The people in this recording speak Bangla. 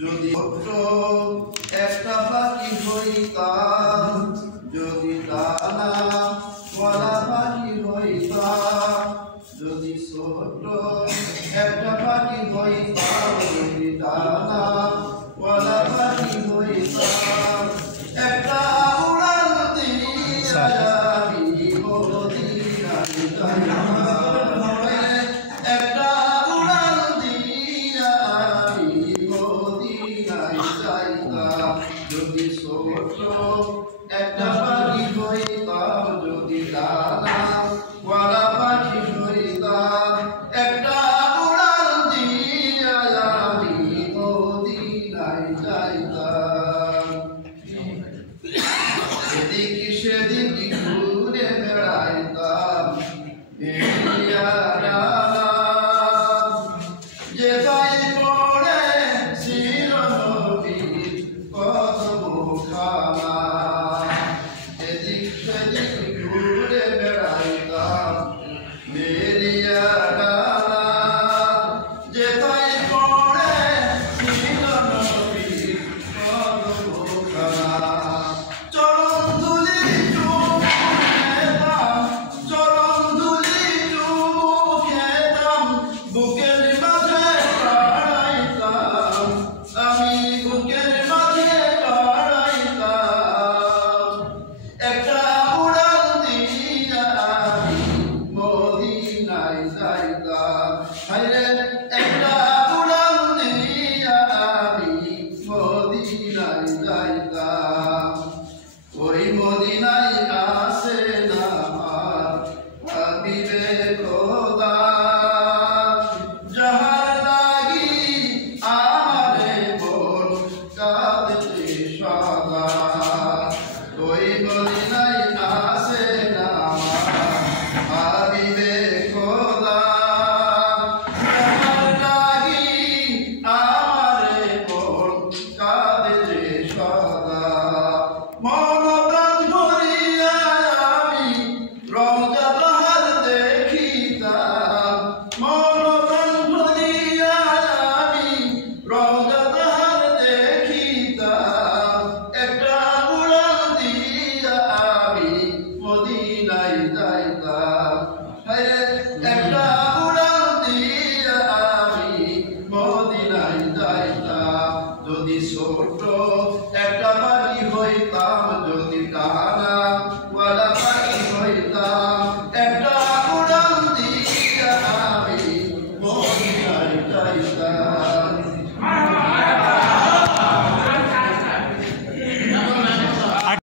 যদি একটা পাখি হইতাম, যদি ডানা ওয়ালা পাখি হইতাম, যদি ছোট একটা পাখি হইতাম, যদি ডানা ওয়ালা পাখি হইতাম, একটা উড়াল দিয়া আমি মদিনায় যাইতাম। একটা উড়াল দিয়া আমি মদিনায় যাইতাম। যদি ছোট একটা পাখি হইতাম, যদি ডানা ওয়ালা পাখি হইতাম, একটা উড়াল দিয়া আমি মদিনায় যাইতাম। এদিকে সেদিকে ঘুরে বেড়াইতাম, যে পায়ে পড়ে ছিল নবীর কদমখানা। এদিক সেদিক ঘুরে বেড়াইতাম মেরিয়া ডানা, যে পায়ে পড়ে ছিল নবীর কদমখানা। চরণ ধুলি চুমু খেতাম, চরণ ধুলি চুমু খেতাম, বুকের মাঝে কাড়াইতাম, আমি বুকের মাঝে কাড়াইতাম। একটা উড়াল দিয়া আমি মদিনায় যাইতাম।